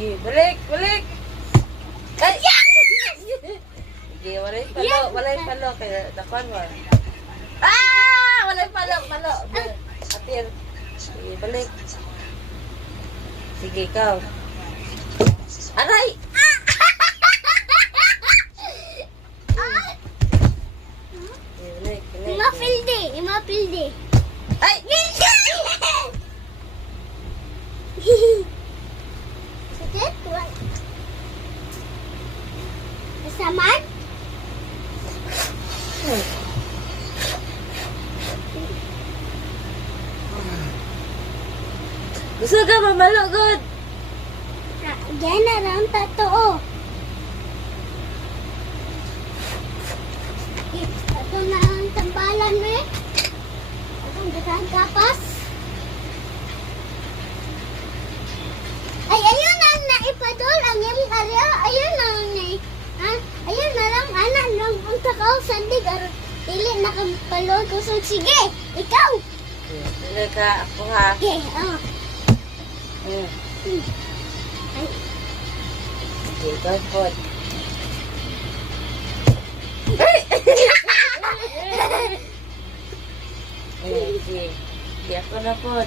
Sige, balik, balik. Ay! Sige, walay palo, walay palo. Kaya, nakuan mo. Ah! Walay palo, palo. Atir. Sige, balik. Sige, ikaw. Aray! Balik, balik. Mapildi, mapildi. Ay! Masaman? Gusto ka mamalo, good. Yan na lang totoo. Ito na ang tambalan eh. Itong dagang kapas. Ay, ayun na ang naipadol. Ang iyong area. Ayun na ang nai... Ha? Ayun na lang. Anak lang ang takaw sandig. Aron, Dili na kang palod ko. So, sige, ikaw. Sige ka, ako ha. Okay, oh. Hmm. Ay, Sige, go. Sige, sige. Sige, ako na po.